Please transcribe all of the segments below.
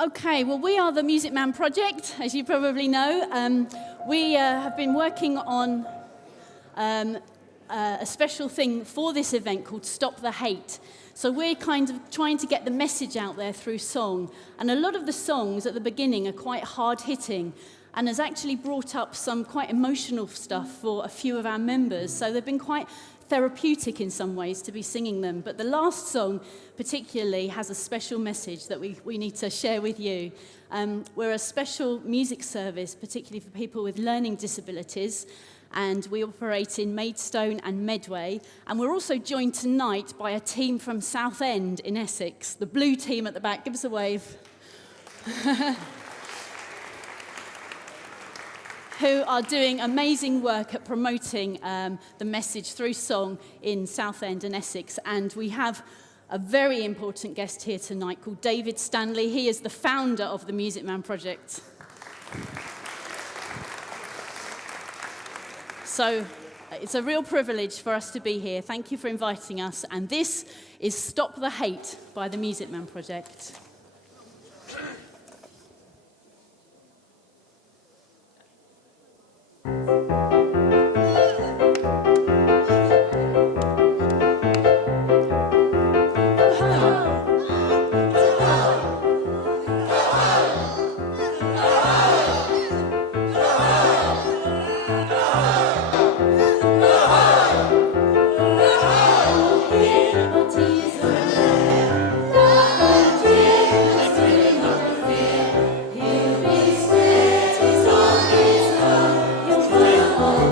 Okay, well, we are the Music Man Project, as you probably know. We have been working on a special thing for this event called Stop the Hate. So we're kind of trying to get the message out there through song. And a lot of the songs at the beginning are quite hard-hitting and has actually brought up some quite emotional stuff for a few of our members. So they've been quite therapeutic in some ways to be singing them. But the last song particularly has a special message that we need to share with you. We're a special music service, particularly for people with learning disabilities, and we operate in Maidstone and Medway. And we're also joined tonight by a team from Southend in Essex, the blue team at the back. Give us a wave. Who are doing amazing work at promoting the message through song in Southend and Essex. And we have a very important guest here tonight called David Stanley. He is the founder of the Music Man Project. So it's a real privilege for us to be here. Thank you for inviting us. And this is Stop the Hate by the Music Man Project. Oh,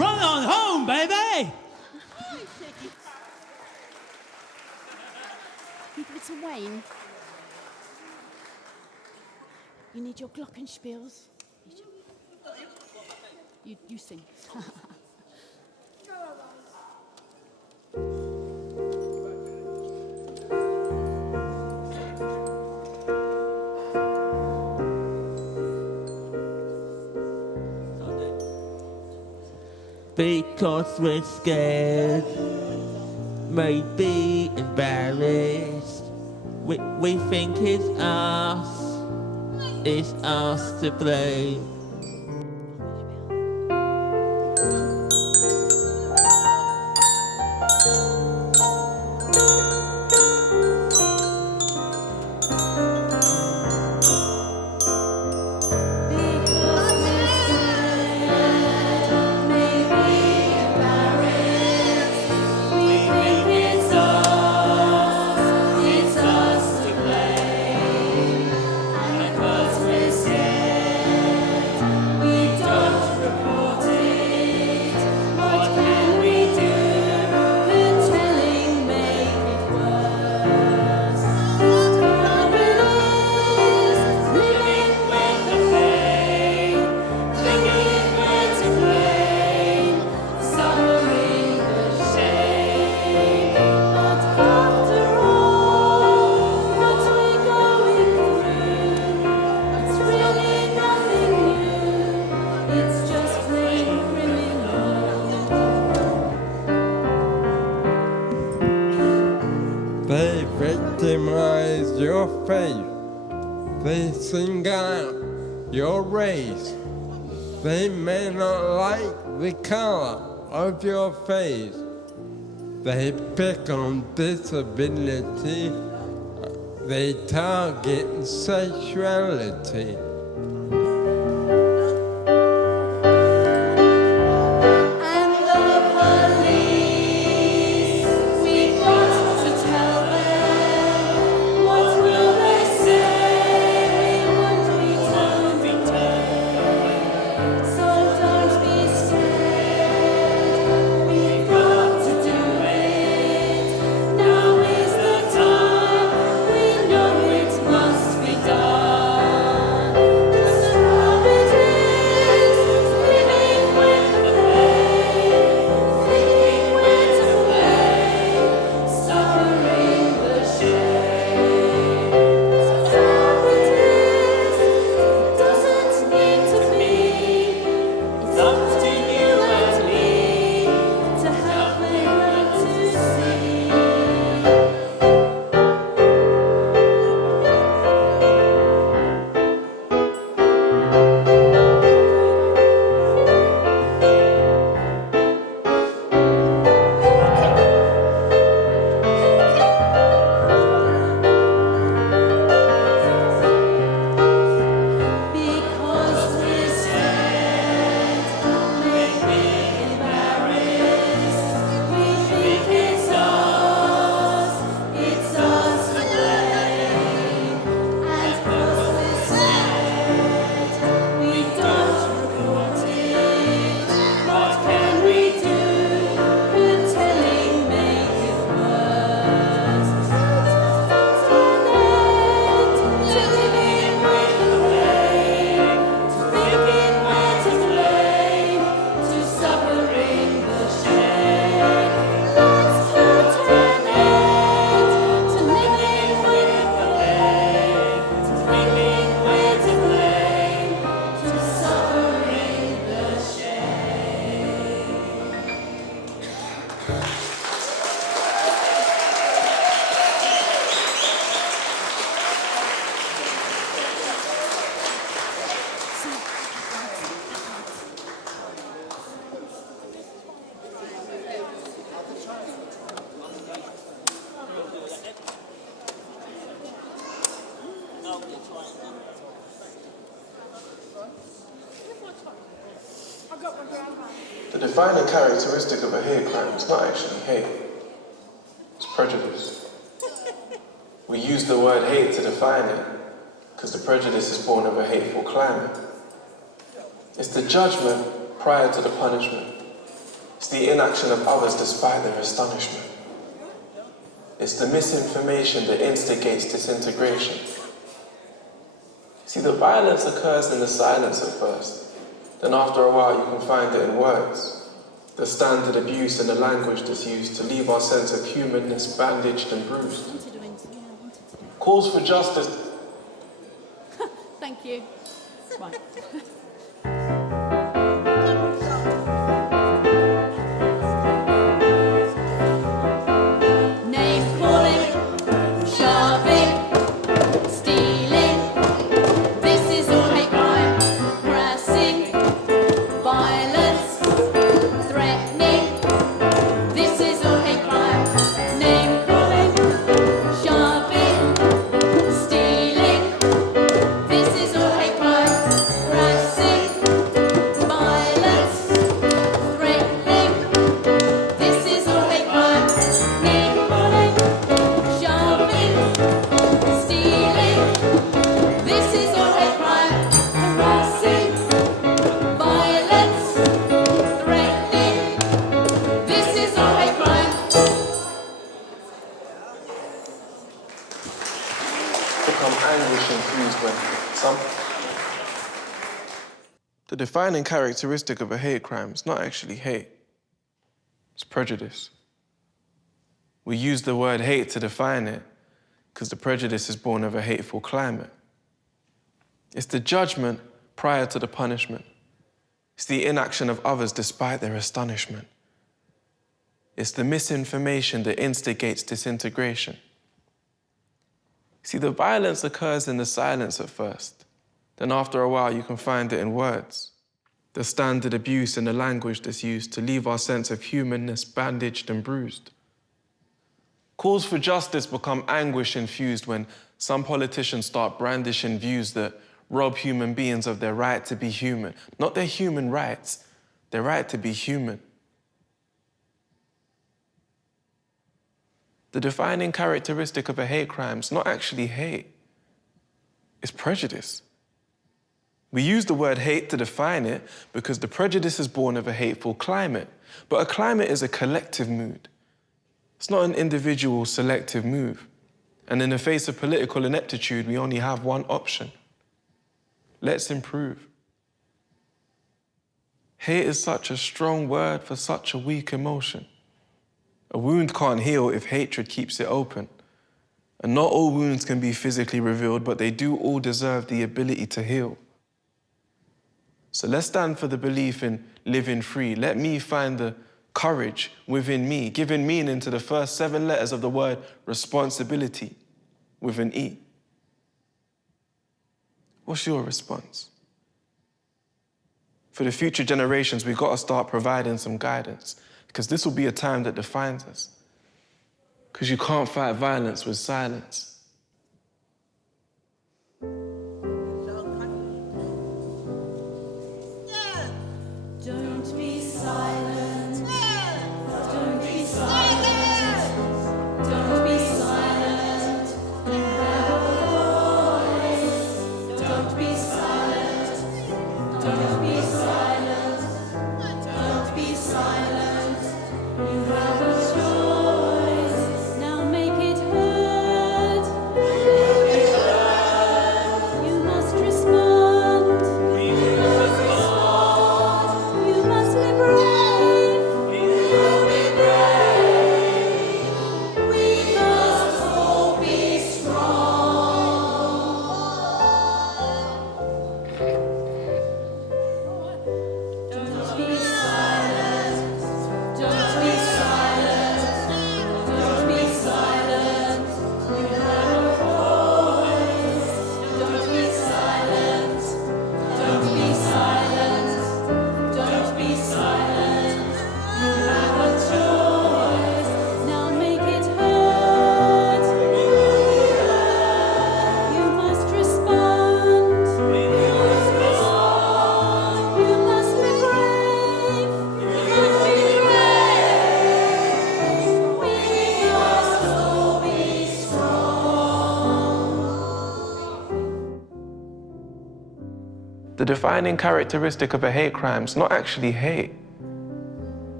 You give it to Wayne. You need your glockenspiels. You sing. Because we're scared, maybe embarrassed. We think it's us to blame. They victimize your faith. They sing out your race. They may not like the color of your face. They pick on disability. They target sexuality. The defining characteristic of a hate crime is not actually hate, it's prejudice. We use the word hate to define it because the prejudice is born of a hateful climate. It's the judgment prior to the punishment. It's the inaction of others despite their astonishment. It's the misinformation that instigates disintegration. See, the violence occurs in the silence at first. Then after a while you can find it in words. The standard abuse and the language that's used to leave our sense of humanness bandaged and bruised. Calls for justice. Thank you. Right. Name calling, shoving, stealing. This is all hate crime. Harassing, violence, threatening. This is all hate crime. Name calling, shoving, stealing. This is all hate crime. Harassing, violence, threatening. This is all hate crime. Name calling, shoving, stealing. This is all hate crime. Harassing, violence, threatening. This is all hate crime. Become anguish infused when some... The defining characteristic of a hate crime is not actually hate. It's prejudice. We use the word hate to define it because the prejudice is born of a hateful climate. It's the judgment prior to the punishment. It's the inaction of others despite their astonishment. It's the misinformation that instigates disintegration. See, the violence occurs in the silence at first. Then after a while, you can find it in words. The standard abuse and the language that's used to leave our sense of humanness bandaged and bruised. Calls for justice become anguish infused when some politicians start brandishing views that rob human beings of their right to be human. Not their human rights, their right to be human. The defining characteristic of a hate crime is not actually hate, it's prejudice. We use the word hate to define it because the prejudice is born of a hateful climate. But a climate is a collective mood. It's not an individual selective move. And in the face of political ineptitude, we only have one option. Let's improve. Hate is such a strong word for such a weak emotion. A wound can't heal if hatred keeps it open. And not all wounds can be physically revealed, but they do all deserve the ability to heal. So let's stand for the belief in living free. Let me find the courage within me, giving meaning to the first 7 letters of the word responsibility with an E. What's your response? For the future generations, we've got to start providing some guidance because this will be a time that defines us. Because you can't fight violence with silence. Don't be silent. Don't be silent. Don't be silent. You have a voice. Don't be silent. Don't be silent. Don't be silent. You have a choice. Now make it heard. You must respond. You must be brave. We must all be strong. Don't be silent. Don't be silent. Don't be silent. You have a voice. Don't be silent. Don't be silent. Don't be silent. You have a choice. Now make it heard. You must respond. You must be brave. We must all be strong. The defining characteristic of a hate crime is not actually hate,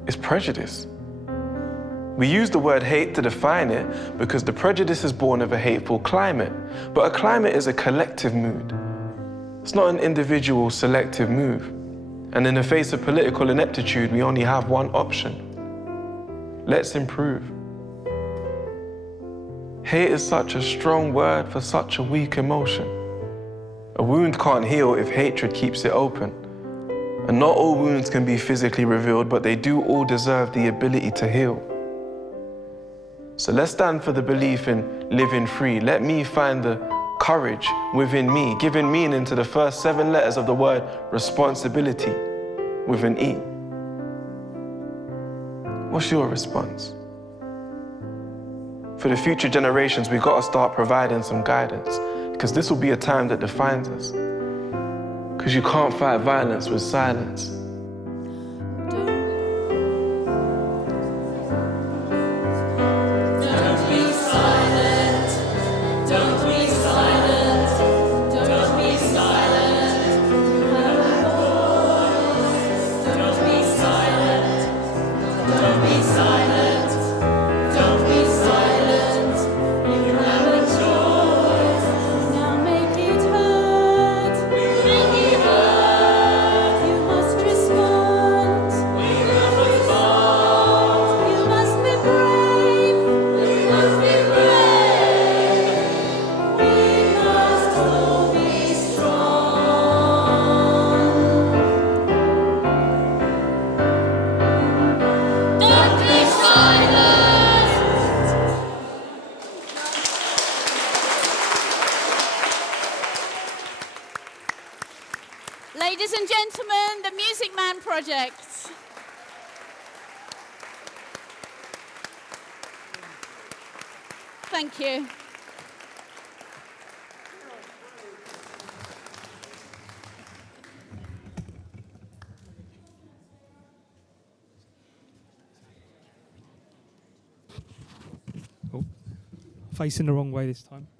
is prejudice. We use the word hate to define it because the prejudice is born of a hateful climate. But a climate is a collective mood. It's not an individual selective move. And in the face of political ineptitude, we only have one option. Let's improve. Hate is such a strong word for such a weak emotion. A wound can't heal if hatred keeps it open. And not all wounds can be physically revealed, but they do all deserve the ability to heal. So let's stand for the belief in living free. Let me find the courage within me, giving meaning to the first 7 letters of the word responsibility with an E. What's your response? For the future generations, we've got to start providing some guidance, because this will be a time that defines us. Because you can't fight violence with silence. Ladies and gentlemen, the Music Man Project. Thank you. Oh, facing the wrong way this time.